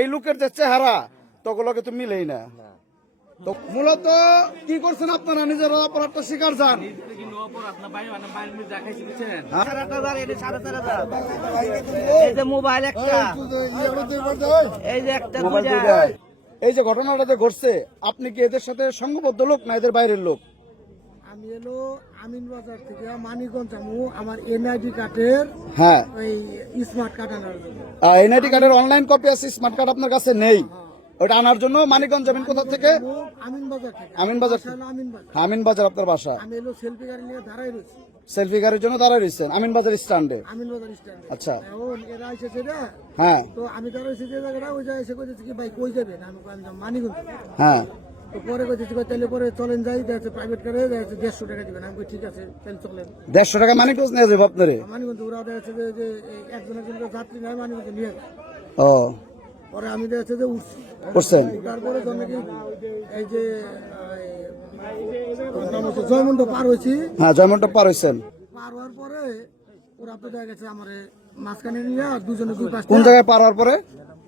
এই লোকের যে চেহারা তগুলোকে তো মিলেই না। তো মূলত কি করছেন আপনারা? নিজেরা অপরাধটা স্বীকার যান। এই যে ঘটনাটা যে ঘটছে, আপনি কি এদের সাথে সংঘবদ্ধ লোক না এদের বাইরের লোক? আমি এলো আমিন বাজার থেকে মানিকগঞ্জ যাবো আমার এনআইডি কার্ডের হ্যাঁ ওই স্মার্ট কার্ড আনার জন্য। এনআইডি কার্ডের অনলাইন কপি আছে, স্মার্ট কার্ড আপনার কাছে নেই, ওটা আনার জন্য মানিকগঞ্জ যাবেন। কোথা থেকে? আমিন বাজার থেকে। আমিন বাজার। আমিন বাজার। আমিন বাজার আপনার বাসা। আমি এলো সেলফি গাড়ি নিয়ে দাঁড়াই রয়েছি। সেলফি গাড়ির জন্য দাঁড়ায় রয়েছেন আমিন বাজার স্ট্যান্ডে? আমিন বাজার স্ট্যান্ডে। আচ্ছা। এখন এরা এসেছে রে। হ্যাঁ। তো আমি দাঁড়াইছি যে জায়গাটা, ওই জায়গায় এসে কইতেছি কি ভাই কই যাবেন? আমি মানিকগঞ্জ। হ্যাঁ। তো পরে কইতেছি তাহলে পরে চলেন যাই, দেখছে প্রাইভেট কারে দেখছে 150 টাকা দিবেন। আমি কই ঠিক আছে তাহলে চলেন। 150 টাকা মানিকগঞ্জ নিয়ে যাবো আপনারে? মানিকগঞ্জ ওরা দেখছে যে একজন যাত্রী নাই, মানিকগঞ্জ নিয়ে যায়। ও পরে আমি দেখছে যে উঠছি। করছেন? তারপরে নাকি এই যে জয়মন্ড পার হয়েছি। হ্যাঁ, জয়মন্টপ পার হয়েছেন। পার হওয়ার পরে ওরা তো দেখা গেছে আমার মাঝখানে নিয়ে দুজনে দুই পাশ। কোন জায়গায় পার হওয়ার পরে?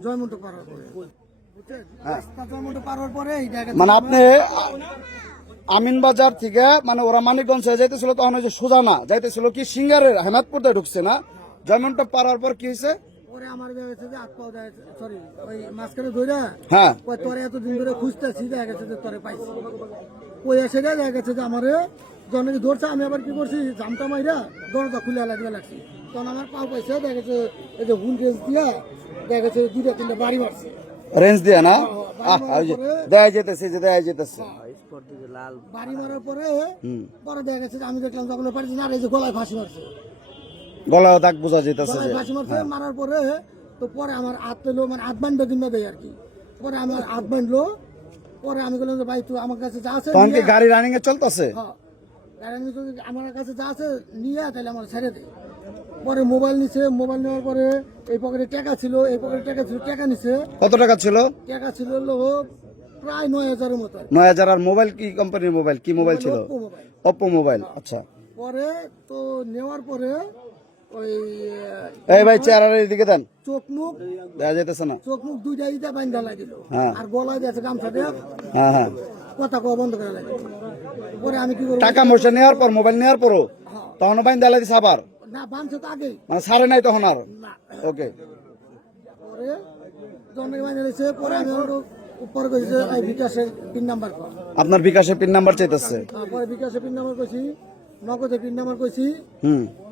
জয়মন্ড পার হওয়ার পরে, জয়মন্ড পার হওয়ার পরে মানে আপনি আমিন বাজার থেকে মানে ওরা মানিকগঞ্জ হয়ে যাইতেছিল, তখন ওই যে সোজা না যাইতেছিল কি সিঙ্গারের হেমাদপুর দিয়ে ঢুকছে না? জয়মন্টপ পার হওয়ার পর কি হয়েছে? পরে আমার দেখা গেছে যে হাত পাও সরি ওই মাঝখানে ধরে হ্যাঁ তোরে এতদিন ধরে খুঁজতেছি, দেখা গেছে যে তোরে পাইছি। ওই এসে দেখা গেছে যে আমারে জনকে ধরছে। আমি আবার কি করছি, জামটা মাইরা দরজা খুলে লাগিয়ে লাগছি। তখন আমার পাও পাইছে, দেখা গেছে এই যে হুল রেঞ্জ দিয়া দেখা গেছে 2-3টা বাড়ি মারছে। রেঞ্জ দিয়া না? দেখা যেতেছে যে দেখা যেতেছে বাড়ি মারার পরে পরে দেখা গেছে আমি দেখলাম যখন পারছি না, এই যে গলায় ফাঁসি মারছে, গলায় দাগ বোঝা যেতেছে গলায় যে ফাঁসি মারছে। মারার পরে তো পরে আমার হাত পেলো, মানে হাত বান্ধা দিন দেয় আর কি। পরে আমার হাত বাঁধলো। পরে আমি বললাম যে ভাই তুই আমার কাছে যা আছে তখন কি গাড়ি রানিং এ চলতেছে? হ্যাঁ, আমার কাছে যা আছে নিয়ে তাহলে আমার ছেড়ে দে। পরে মোবাইল নিছে, মোবাইল নেওয়ার পরে এই পকেটে টাকা ছিল, এই পকেটে টাকা ছিল, টাকা নিছে। কত টাকা ছিল? টাকা ছিল হলো প্রায় 9,000-এর মতো। 9,000। আর মোবাইল কি কোম্পানির মোবাইল? কি মোবাইল ছিল? Oppo mobile. আচ্ছা। পরে তো নেওয়ার পরে ওই এই ভাই চেহারার দিকে দেন, চোখ মুখ দেখা যাইতেছে না। চোখ মুখ দুইটা দিতে বাইন্ধা লাগিল, হ্যাঁ। আর গলায় দিয়েছে গামছা দিয়ে। হ্যাঁ হ্যাঁ। কথা কওয়া বন্ধ করে লাগিল। পরে আমি কি করব, টাকা পয়সা নেওয়ার পর মোবাইল নেওয়ার পরও তখন বাইন দেলা দিছে আবার? না বাঁধছে তো আগেই, মানে ছাড়ে নাই তখন আর? না। ওকে। পরে জন্মের বাইন্ধা দিয়েছে। পরে আমি পরে কইছে এই বিকাশের পিন নাম্বার কর। আপনার বিকাশের পিন নাম্বার চাইতেছে? তারপরে বিকাশের পিন নাম্বার কইছি, নগদের পিন নাম্বার কইছি।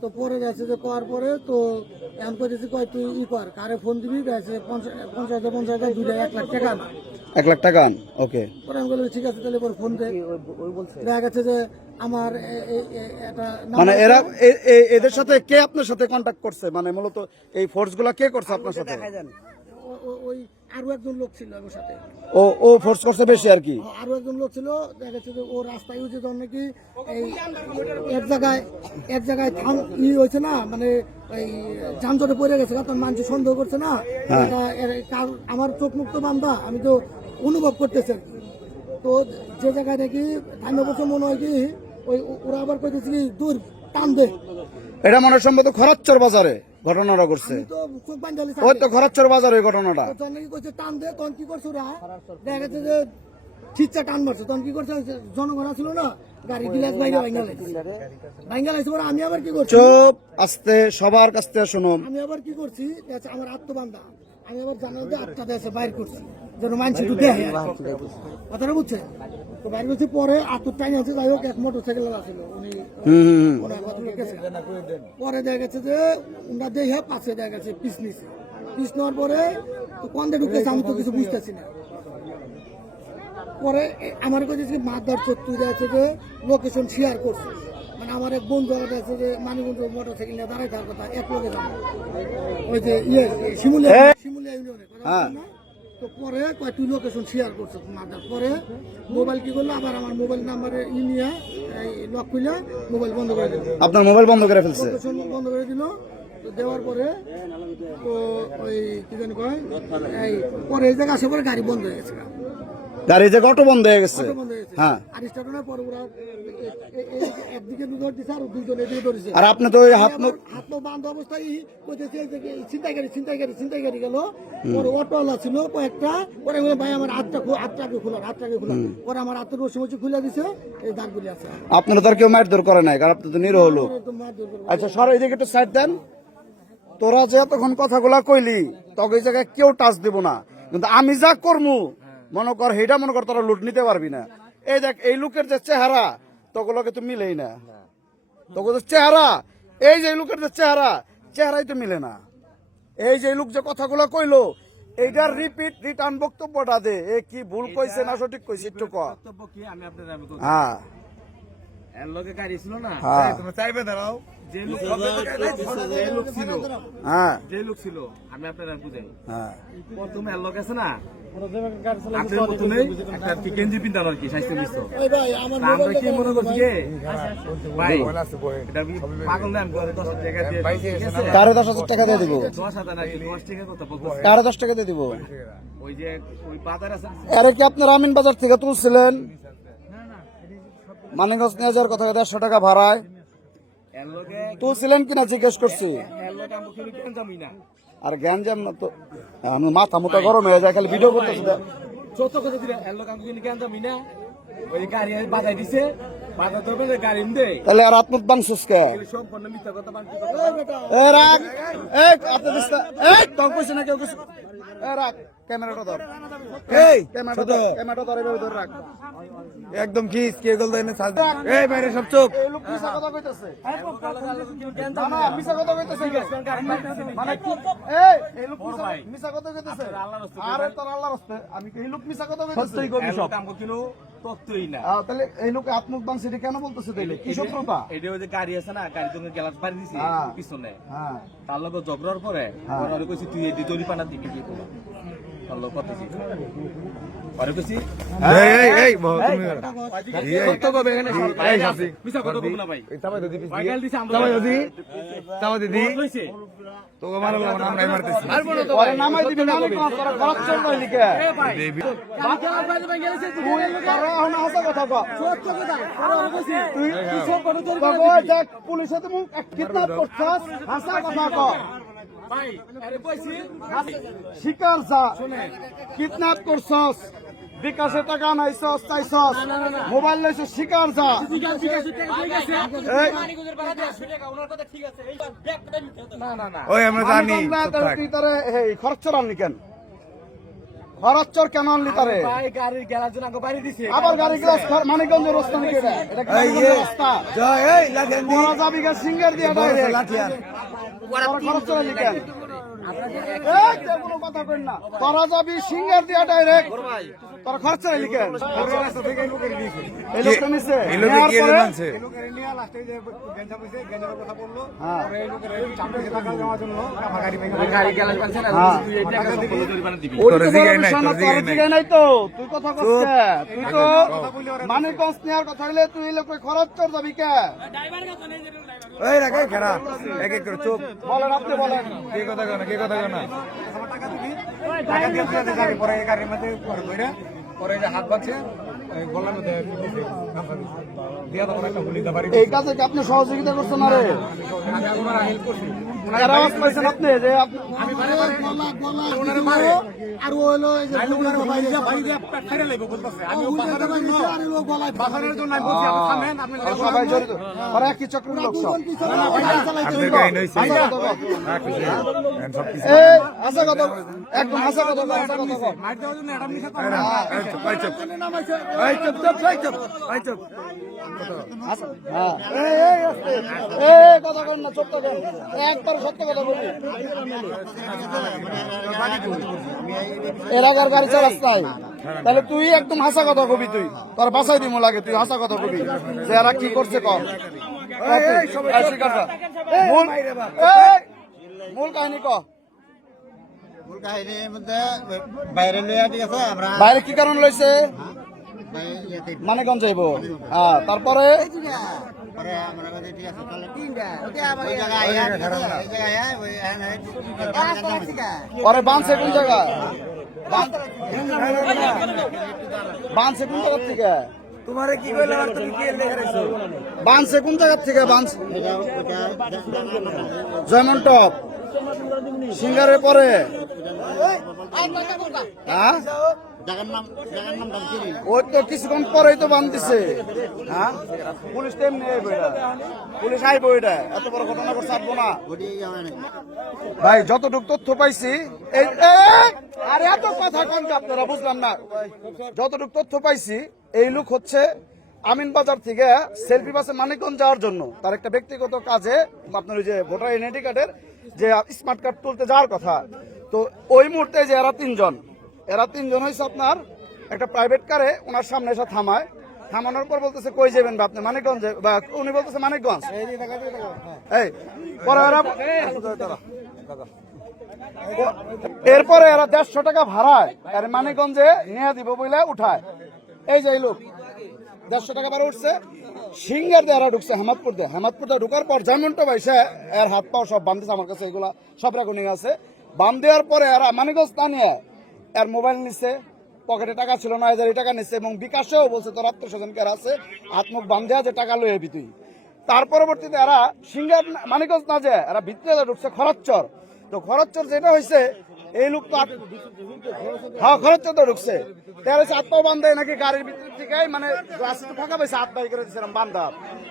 তো পরে গেছে যে করার পরে তো এমন কইতেছি কয় তুই ই কর, কারে ফোন দিবি, গেছে 50,000 দুইটা 1 লাখ টাকা না। 1 লাখ টাকা আন। ওকে। পরে আমি বললাম ঠিক আছে তাহলে পরে ফোন দে। দেখা গেছে যে আমার একটা মানে এরা এদের সাথে কে আপনার সাথে কন্টাক্ট করছে? মানে মূলত এই ফোর্স গুলা কে করছে আপনার সাথে? ওই আরো একজন লোক ছিল আমার সাথে। ও ফোর্স করছে বেশি আর কি? আরো একজন লোক ছিল। দেখা যাচ্ছে যে ও রাস্তায় হয়েছে যখন নাকি এই এক জায়গায় থাম হয়েছে না, মানে এই যানজটে পড়ে গেছে, তখন মানুষ সন্দেহ করছে না। আমার চোখ মুখ তো বান্ধা, আমি তো অনুভব করতেছি আর কি। তো যে জায়গায় নাকি ধান্য বছর মনে হয় কি ওই ওরা আবার কইতেছে কি দূর টান দে। এটা মনে সম্ভবত খরাচ্চর বাজারে ঘটনাটা করছে। তো চোখ বান্ধালি ওই তো খরাচ্চর বাজারে ঘটনাটা। তখন নাকি কইছে টান দে। তখন কি করছে ওরা, দেখা গেছে যে ঠিকটা টান মারছে। তখন কি করছে, জনগণ ছিল না, গাড়ি গিলাস বাইরে ভাঙ্গা লাইছে। পরে আমি আবার কি করছি, চুপ আস্তে, সবার কাছ থেকে শুনুন। আমি আবার কি করছি, আমার আত্মবান্ধা আমি আবার জানাল দিয়ে আটটা দেশে বাইর করছি যেন মানুষ একটু দেখে, কথাটা বুঝছে। তো বাইর করছি। পরে আত্মর টাইম আছে, যাই হোক এক মোটরসাইকেল আসছিল উনি। পরে দেখা গেছে যে ওনারা দেখে পাশে দেখা গেছে পিস নিছে। পিস নেওয়ার পরে তো কন্দে ঢুকেছে, আমি তো কিছু বুঝতেছি না। পরে আমার কাছে মাদার চত্বর আছে যে লোকেশন শেয়ার করছে, মানে আমার এক বন্ধু আছে যে মানিকগঞ্জ মোটরসাইকেল নিয়ে দাঁড়াই থাকার কথা, এক লোকে যাবো ওই যে শিমুলিয়া ইউনিয়নে কথা বলছে না। তো পরে কয়েকটি লোকেশন শেয়ার করছে মাদার। পরে মোবাইল কি করলো, আবার আমার মোবাইল নাম্বারে নিয়ে লক খুলে মোবাইল বন্ধ করে দিল। আপনার মোবাইল বন্ধ করে ফেলছে? লোকেশন বন্ধ করে দিল। তো দেওয়ার পরে তো ওই কি জানি কয় এই পরে এই জায়গা আসে পরে গাড়ি বন্ধ হয়ে গেছে। গাড়ি যে অটো বন্ধ হয়ে গেছে। বন্ধ হয়ে গেছে। হ্যাঁ, আর স্টার্ট হওয়ার পর ওরা একদিকে দুধর দিছে আর দুইজন এদিকে ধরেছে। আর আপনি তো ওই হাত মুখ হাত পা বান্ধ অবস্থায় কইতেছে যে ছিনতাইকারী গেল। ওর অটোওয়ালা ছিল কয়েকটা, পরে ওই ভাই আমার হাতটাকে খোলা পরে আমার হাতের রসি খুলে দিছে, এই দাগগুলি আছে। আপনারা তো আর কেউ মারধর করে নাই, কারণ আপনি তো নিরহ লোক। একদম মারধর করে। আচ্ছা সর, এইদিকে একটু সাইড দেন। তোরা যে তখন কথাগুলা কইলি তখন এই জায়গায় কেউ টাচ দিব না, কিন্তু আমি যা করমু মনে কর হেটা মনে কর তোরা লুট নিতে পারবি না। এই দেখ এই লোকের যে চেহারা তগুলোকে তো মিলেই না, তখন চেহারা এই যে লোকের যে চেহারাই তো মিলে না। এই যে লোক যে কথাগুলো কইলো এইটার রিটার্ন বক্তব্যটা দে, এ কি ভুল কইছে না সঠিক কইছে একটু ক। বক্তব্য কি আমি আপনাদের হ্যাঁ এর লগে গাড়ি ছিল না, হ্যাঁ তুমি চাইবে দাঁড়াও, যে লোক ছিল হ্যাঁ আমি আপনাদের বুঝাই। হ্যাঁ প্রথমে এর লগে আছে না, আপনি প্রথমে একটা গেঞ্জি পিন্ধানো আর কি স্বাস্থ্য মিশ্র। ওই ভাই আমার আমরা কি মোবাইলটা মনে করছি যে ভাই এটা কি পাগল না, আমি 10 টাকা দিয়ে ঠিক আছে? কারে 10,000 টাকা দিয়ে দিব, 10,000 নাকি 10 টাকা কথা বলতেছে। কারে 10 টাকা দিয়ে দিব। ওই যে ওই বাজার আছে আরে কি আপনার আমিন বাজার থেকে তুলছিলেন? মানিকগঞ্জ নিয়ে যাওয়ার কথা 150 টাকা ভাড়ায় এর লগে তুলছিলেন কিনা জিজ্ঞেস করছি। এর লগে আমি কিছু কেন জানি না। আর গ্যাঞ্জাম না তো, আমি মাথা মোটা গরম হয়ে যায় খালি ভিডিও করতেছি। সত্য কথা দিলে এর লগে আমি কিছু কেন জানি না। ওই গাড়ি বাজাই দিছে, বাজার ধরবে যে গাড়ি দে তাহলে আর আত্মত বাংসুস কে? সম্পূর্ণ মিথ্যা কথা বানছি। এ রাখ, এই আপনি দিস্তা, এই তো কইছ না কেউ কিছু। এ রাখ ক্যামেরাটা ধর, এই ক্যামেরাটা ধর এভাবে ধর রাখ। একদম কি কেগল দেন সাজ এই বাইরে সব চুপ এই লোক মিছা কথা কইতেছে, না না মিছা কথা কইতেছে মানে কি? এই লোক মিছা কথা কইতেছে। আরে তোর আল্লাহর রাস্তে আমি কি এই লোক মিছা কথা কইতেছে? সত্যি কবি সব কাম কিনো তত্ত্বই না। তাহলে এই লোক আত্মক বাংসি কেন বলতেছে তাইলে কি শত্রুতা? এটা ওই যে গাড়ি আছে না, গাড়ি তুমি গ্লাস বাড়ি দিছি হ্যাঁ। পিছনে, হ্যাঁ তার লগে ঝগড়ার পরে হ্যাঁ। ওরে কইছি তুই এই দড়ি পানা দিকে কি করব, তার লগে কথাছি ওরে কইছি এই তুমি সত্য কবে এখানে এই শাসি মিছা কথা কব না ভাই। তামা দিদি ভাই গাল দিছি আমরা তামা দিদি কইছে তো মারো নাম নাই মারতেছি ওরে নামাই দিবি না কোন তোর খরচ চল না লিখে এ ভাই দেবী বাকি আমার ভাই ভাই গেছে তুই তুই করো না হাসা কথা কো। সত্য কথা ওরে কইছি তুই তুই সব কথা তোর বাবা দেখ পুলিশে তুমি কিডন্যাপ করছস, হাসা কথা কো। ভাই আরে কইছি শিকার যা কিডন্যাপ করছস, বিকাশে টাকা নাইছস চাইছস, মোবাইল লইছস, শিকার যা। ঠিক আছে ঠিক আছে এই মানিগুজের বাড়া দিয়ে শুনে গা ওনার কথা ঠিক আছে, এই ব্যাগ কথা না না না ওই আমরা জানি আমি বললাম, তাহলে তুই তারে এই খরচর আনলি কেন? খরচর কেন আনলি তারে? ভাই গাড়ির গ্যালার জন্য আগে বাড়ি দিছে আবার গাড়ি গ্লাস মানিকগঞ্জের রাস্তা নাকি এটা? এটা কি মানিকগঞ্জের রাস্তা? জয় এই লাঠি তোরা যাবি গা সিঙ্গার দিয়া ডাইরেক্ট। লাঠি আর তোরা খরচর আনলি কেন? এই যে কোনো কথা কইন না, তোরা যাবি সিঙ্গার দিয়া ডাইরেক্ট, তোরা খরচর আনলি কেন? এই লোকটা নিছে এই লোকে নেওয়ার কে পরে- জানছে হ্যাঁ গাড়ি গ্যালার পাইছে না হ্যাঁ। তুই এই টাকা সব জরি বানা দিবি ওই তোর তো জিগাই বড় নাই, বিষয় না, তোর তোর জিগাই নাই। জিগাই নাই তো, তুই কথা কচ্ছে, তুই তো মানিকগঞ্জ নেওয়ার কথা হইলে তুই এই লোকের খরচ চর যাবি কে? এই রাখ এই খেরা এক এক করে চুপ বলেন আপনি বলেন। কে কথা কয় না কে কথা কয় না এই কাজে কি আপনি সহযোগিতা করছেন? আরে এর আওয়াজ পাইছেন আপনি যে আপনি আর ও হলো এই যে দুলার ভাই দিয়া ফেরে লাগবে বলতাছে আমি গলায় বাফারের জন্য আমি বলছি আপনি থামেন আপনি সবাই জড়িত, ওরা একই চক্রের লোক সব। আপনি গাই নইছে হাসা কথা কও। সব কিছু এই হাসা কথা, একদম হাসা কথা কও, হাসা কথা কও। মার দেওয়ার জন্য এটা মিছা এই চুপ এই চুপ এই চুপ চুপ এই চুপ এই চুপ হাসা, হ্যাঁ। এই আস্তে, এই কথা কন না, চুপ থাকেন, একবার সত্য কথা বলি। এলাকার গাড়ি চালাস নাই, তাহলে তুই একদম হাসা কথা কবি, তুই তোর বাসায় দিমো লাগে, তুই হাসা কথা কবি যে এরা কি করছে কর। মূল কাহিনী ক, মূল কাহিনীর মধ্যে বাইরে লইয়া ঠিক আছে আমরা বাইরে কি কারণ লইছে? ইয়েতে মানিকগঞ্জ যাইব, হ্যাঁ তারপরে পরে আমরা কাছে ঠিক আছে তাহলে ওই জায়গায় আয়া ঠিক আছে, ওই জায়গায় আয়া ওই পরে বাঁধছে কোন জায়গায়? বানছে কোন জায়গার থেকে? তোমারে কি কইলাম আর তুমি কি লেখা রাখছো? বানছে কোন জায়গার থেকে? বানছে জয়মন টপ সিঙ্গারের পরে। হ্যাঁ জায়গার নাম চিনি না। ওই তো কিছুক্ষণ পরেই তো বানতেছে। হ্যাঁ পুলিশ তো এমনি আইবো এটা, পুলিশ আইবো এটা, এত বড় ঘটনা করে ছাড়বো না ওটি যাবে না। ভাই। যতটুকু তথ্য পাইছি আর এত কথা কোন আপনারা বুঝলাম না। যতটুকু তথ্য পাইছি এই লোক হচ্ছে আমিনবাজার থেকে সেলফি বাসে মানিকগঞ্জ যাওয়ার জন্য তার একটা ব্যক্তিগত কাজে আপনার ওই যে ভোটার আইডেন্টি কার্ডের যে স্মার্ট কার্ড তুলতে যাওয়ার কথা। তো ওই মুহূর্তে যে এরা তিনজন হয়েছে আপনার একটা প্রাইভেট কারে ওনার সামনে এসে থামায়। থামানোর পর বলতেছে কই যাবেন বা আপনি? মানিকগঞ্জে। বা উনি বলতেছে মানিকগঞ্জ। এই পরে এরপরে এরা 150 টাকা ভাড়ায় আর মানিকগঞ্জে নিয়ে দিব বলে উঠায়। এই যে এই লোক 150 টাকা ভাড়া উঠছে, সিঙ্গার দিয়ে এরা ঢুকছে হেমাদপুর দিয়ে। হেমাদপুর দিয়ে ঢুকার পর যেমনটা ভাইসে এর হাত পাও সব বান্ধেছে আমার কাছে, এগুলা সব রেকর্ডিং আছে। বাম দেওয়ার পরে এরা মানিকগঞ্জ তা নিয়ে এর মোবাইল নিচ্ছে, পকেটে টাকা ছিল 9,000 টাকা নিচ্ছে এবং বিকাশেও বলছে তোর আত্মস্বজনকে আছে হাত মুখ বান্ধ দেওয়া যে টাকা লয়ে এবি তুই। তার পরবর্তীতে এরা সিঙ্গার মানিকগঞ্জ না যায় এরা ভিতরে ঢুকছে খরচর। তো খরচর যেটা হয়েছে এই লোক তো হ্যাঁ খরচর তো ঢুকছে তার হচ্ছে আত্মাও বান্ধে নাকি গাড়ির ভিতর থেকে মানে গ্লাসে তো ফাঁকা পাইছে, আত্মাই করে দিয়েছিলাম বান্ধা।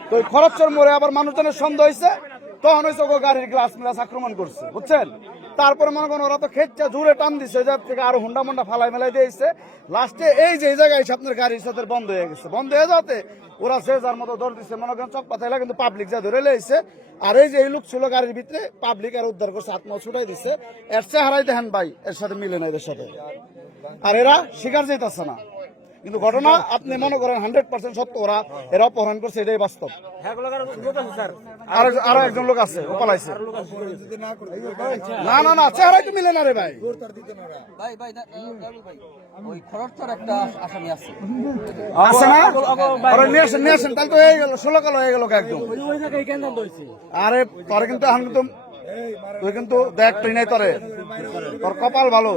তো ওই খরচর মোড়ে আবার মানুষজনের সন্দেহ হয়েছে, তখন হয়েছে ও গাড়ির গ্লাস মিলাস আক্রমণ করছে, বুঝছেন। তারপরে মনে করেন ওরা তো খেচ্ছা জোরে টান দিচ্ছে, ওই জায়গা থেকে আরো হুন্ডা মুন্ডা ফালাই মেলাই দিয়েছে। লাস্টে এই যে এই জায়গায় এসে আপনার গাড়ির সাথে বন্ধ হয়ে গেছে। বন্ধ হয়ে যাতে ওরা যে যার মতো দৌড় দিচ্ছে, মনে করেন চক পাতাইলা কিন্তু পাবলিক যা ধরে লেগেছে। আর এই যে এই লোক ছিল গাড়ির ভিতরে, পাবলিক আর উদ্ধার করছে, আত্মা ছুটাই দিচ্ছে। এর চেহারাই দেখেন ভাই এর সাথে মিলে না এদের সাথে। আর এরা শিকার যেতেছে না, কিন্তু ঘটনা আপনি মনে করেন 100% সত্য। ওরা এরা অপহরণ করছে, এটাই বাস্তব। আরো একজন লোক আছে ও পালাইছে। না না না চেহারাই তো মিলে না রে ভাই। ওই খরচের একটা আসামি আছে। আছে না? আরে নিয়ে আসেন তাহলে তো হয়ে গেল 16 কাল হয়ে গেল একদম। আরে তোরে কিন্তু এখন কিন্তু তুই কিন্তু দেখ তুই নাই তোর কপাল ভালো।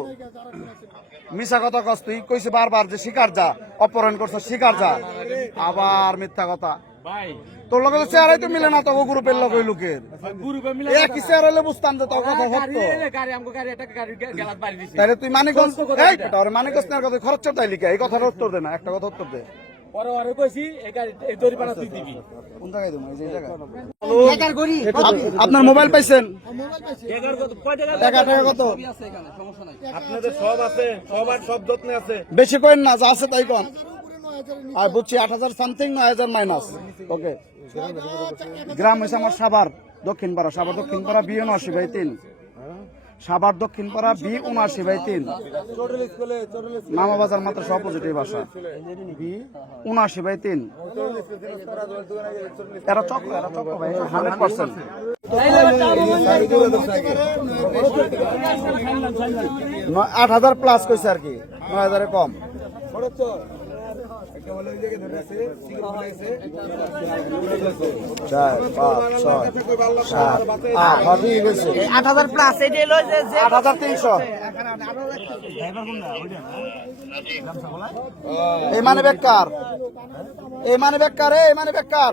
মিশা কথা কস, তুই কইছে বারবার যে শিকার যা, অপহরণ করছে শিকার যা, আবার মিথ্যা কথা। তোর লগে তো চেহারাই তো মিলে না তো গ্রুপের লোক ওই লোকের একই চেহারা হলে বুঝতাম যে তোর কথা সত্য। তাহলে তুই মানিকগঞ্জ মানিকগঞ্জ নেওয়ার কথা খরচ তাই লিখে এই কথাটা উত্তর দে না, একটা কথা উত্তর দে। কোন জায়গায় দেবো? এই যে আপনার মোবাইল পাইছেন? টাকা কত? আপনাদের সব আছে, সব যত্নে আছে। বেশি করেন না, যা আছে তাই কম। আর বুঝছি 8,000 সামথিং 9,000 মাইনাস। ওকে। গ্রাম হয়েছে আমার সাভার দক্ষিণপাড়া। সাভার দক্ষিণপাড়া B79/3। সাভার দক্ষিণপাড়া B79/3। মামাবাজার মাত্র অপোজিট বাসা। B79/3। এরা চক্র ভাই 100%। 8,000 প্লাস কইছে আর কি, 9,000 কম। 8,000 প্লাস এটা হলো যে 8,300। এই মানে বেকার, এই মানে বেকার, এই মানে বেকার।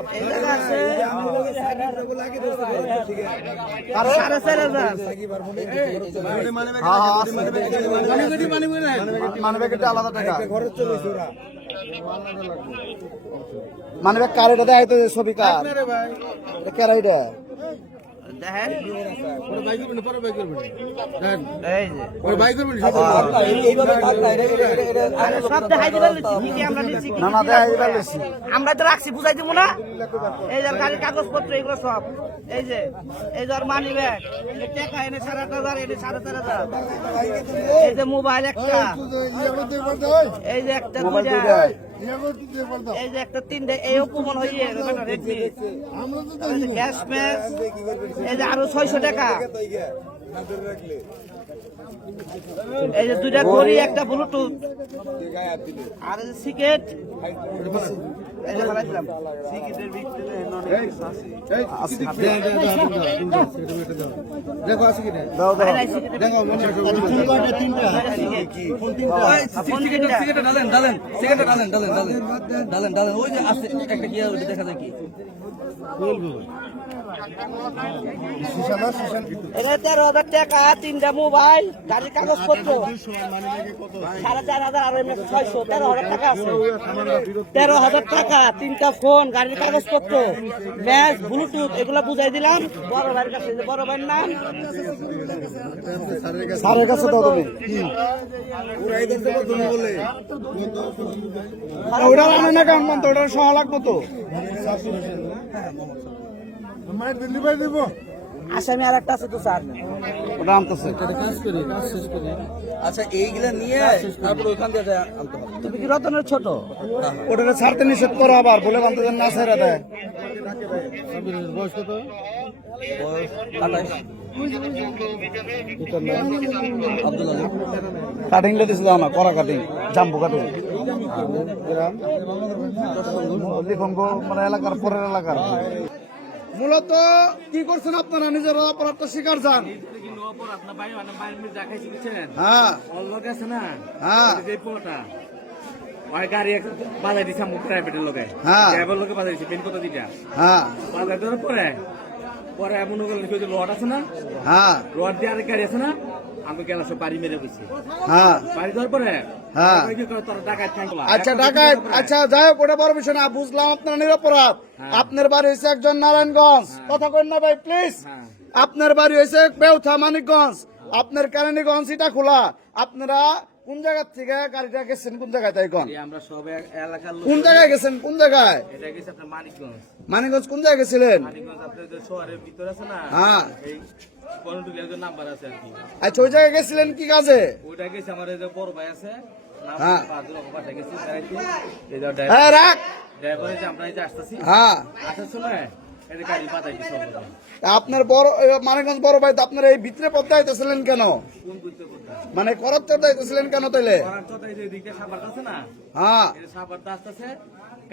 মানে বেকারটা আলাদা টাকা। মানে বেকার এটা দেয় তো ছবি কার কেরা এটা আমরা তো রাখছি বুঝাই দিব না। এই যে গাড়ির কাগজপত্র এগুলো সব, এই যে মানি ব্যাগ, টাকা এনে 8,500, এনে 4,500, এই যে মোবাইল একটা, এই যে একটা এই যে একটা 3টে এই অপমান হয়ে গ্যাস ম্যাচ, এই যে আরো 600 টাকা, এই যে 2টা ঘড়ি, একটা ব্লুটুথ, আর সিগারেট, এই যে ফেলাই দিলাম। দেখো আছে কি না দাও দাও ভাই নাই সিগারেট। দেখো মনে আছে কয়টা তিনটা এটা 13,000 টাকা, 3টা মোবাইল, গাড়ির কাগজপত্র 4,500 আর এমনি 600, 13,000 টাকা আছে। 13,000 টাকা, 3টা ফোন, গাড়ির কাগজপত্র, ম্যাচ, ব্লুটুথ, এগুলো বুঝাই দিলাম বড় ভাইয়ের কাছে। যে বড় ভাইয়ের নাম স্যারের কাছে দাও তুমি ওটা আনে না কেমন মন তো ওটা সহ লাগবো তো আসামি আর একটা আছে তো স্যার। ওটা আনতেছে আচ্ছা এইগুলা নিয়ে তারপর ওখান দিয়ে আনতে হবে। তুমি কি রতনের ছোট? ওটা ছাড়তে নিষেধ করো আবার বলে আনতে না ছেড়ে দেয় কাটিংটা দিছে দাও না করা কাটিং জাম্বু কাটিং লিখঙ্গ মানে এলাকার পরের এলাকার মূলত কি করছেন আপনারা নিজের অপরাধটা স্বীকার যান আপনার ভাই মানে বাইরে যা খাইছি বুঝছেন হ্যাঁ অলরেডি আছে না হ্যাঁ যে পোটা ওই গাড়ি বাজাই দিছে মুখ প্রাইভেটের লোকে হ্যাঁ। ড্রাইভার লোকে বাজাই দিছে পেন কত দিটা হ্যাঁ বাজাই দেওয়ার পরে পরে এমন হলো কি যে রড আছে না হ্যাঁ রড দিয়ে আরেক গাড়ি আছে না আমি গেলাম সব বাড়ি মেরে বসছি হ্যাঁ বাড়ি দেওয়ার পরে হ্যাঁ। তারপরে কি করে তোর টাকা থাকলা আচ্ছা ঢাকায় আচ্ছা যাই হোক ওটা বড় বিষয় না বুঝলাম আপনার নিরপরাধ আপনার বাড়ি হয়েছে একজন নারায়ণগঞ্জ কথা কই না ভাই প্লিজ আপনার বাড়ি হয়েছে বেউথা মানিকগঞ্জ আপনার কেরানীগঞ্জ এটা খোলা আপনারা কোন জায়গা থেকে গাড়িটা গেছেন কোন জায়গায় তাই কোন আমরা সব এলাকার লোক কোন জায়গায় গেছেন কোন জায়গায় এটা গেছে আপনার মানিকগঞ্জ মানিকগঞ্জ কোন জায়গায় গেছিলেন মানিকগঞ্জ আপনার যে শহরের ভিতর আছে না হ্যাঁ এই কর্ণটুলিয়ার যে নাম্বার আছে আর কি আচ্ছা ওই জায়গায় গেছিলেন কি কাজে ওইটা গেছে আমার এই যে বড় ভাই আছে নাম হ্যাঁ। বাদুল বাসা গেছি বেড়াইতে এই যে হ্যাঁ রাখ ড্রাইভারে যে আমরা এই যে আসতেছি হ্যাঁ আসার সময় এটা গাড়ি পাতাই দিছে আপনার বড় মানিকগঞ্জ বড় ভাই তো আপনার এই ভিতরে পথে আইতেছিলেন কেন কোন করতে করতে মানে করত্তর আইতেছিলেন কেন তাইলে করার তো এই যে দিকে সাবার আছে না হ্যাঁ এই সাবারটা আসতেছে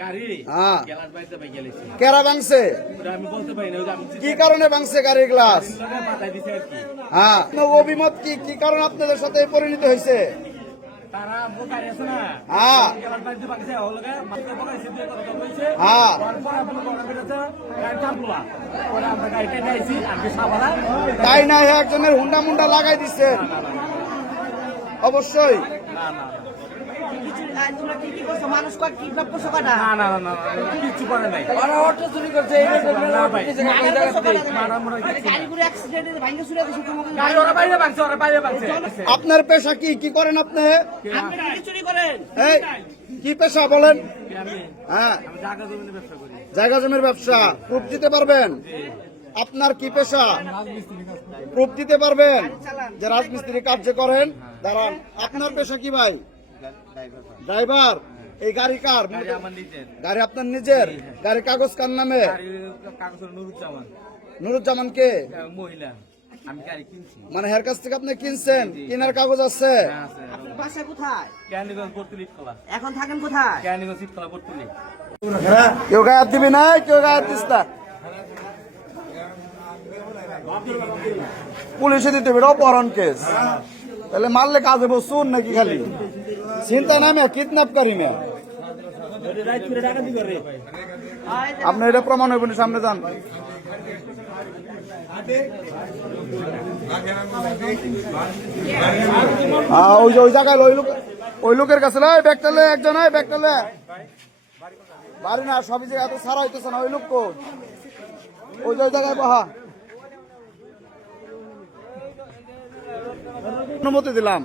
গাড়ি হ্যাঁ। গেলাস বাইতে ভাই গেলেছি কেরা ভাঙছে ওটা আমি বলতে পারি না ওই যে আমি কি কারণে ভাঙছে গাড়ির গ্লাস পাতাই দিছে আর কি হ্যাঁ আপনার অভিমত কি কি কারণ আপনাদের সাথে পরিণত হয়েছে তারা গাড়ি আছে না হ্যাঁ গেলাস বাইতে পাকছে ওলগে মাথা পকাইছে দিয়ে কথা কইছে হ্যাঁ তারপর আপনি বকা বেটাছে গাড়ি চাপলা ওরা আমরা গাড়িটা নিয়েছি আমি সাবারা তাই না একজনের হুন্ডা মুন্ডা লাগাই দিচ্ছেন অবশ্যই না না কিছু তোমরা কি কি করছো? মানুষ কয় কিডন্যাপ করছো কয়টা? না না না কিছু করে নাই না, ভাই করছো কয়টা? মারামারি আরে গাড়িগুলো অ্যাক্সিডেন্টে ভাঙে চুরে দিছো তোমাকে। গাড়ি ওরা বাইরে ভাগছে ওরা বাইরে ভাগছে আপনার পেশা কি কি করেন আপনি আপনি কি চুরি করেন? এই কি পেশা বলেন আমি হ্যাঁ আমি জায়গা জমিনে ব্যবসা করি জায়গা জমির ব্যবসা প্রুফ দিতে পারবেন আপনার কি পেশা প্রুফ দিতে পারবেন যে রাজমিস্ত্রি কার্য করেন দাঁড়ান আপনার পেশা কি ভাই ড্রাইভার এই গাড়ি কার গাড়ি আমার নিজের গাড়ি আপনার নিজের গাড়ির কাগজ কার নামে গাড়ি কাগজ নুরুজ্জামান নুরুজ্জামান কে মহিলা আমি গাড়ি কিনছি মানে হের কাছ থেকে আপনি কিনছেন কেনার কাগজ আছে হ্যাঁ আছে আপনার বাসা কোথায়? ক্যানিগঞ্জ বর্তলি খোলা এখন থাকেন কোথায়? ক্যানিগঞ্জ শীতখোলা বর্তলি কেউ গায়ে হাত দিবি না কেউ গায়ে হাত দিস না পুলিশে দিতে হবে অপহরণ কেস তাহলে মারলে কাজে বসুন নাকি খালি চিন্তা নাই মে কিডন্যাপ করি না আপনি এটা প্রমাণ হইব না সামনে যান ওই যে ওই জায়গায় ওই লোকের কাছে ব্যাগটা লে একজন ব্যাগটা লে বাড়ি না সবই যে এত সারা হইতেছে না ওই লোক কো ওই যে ওই জায়গায় বহা অনুমতি দিলাম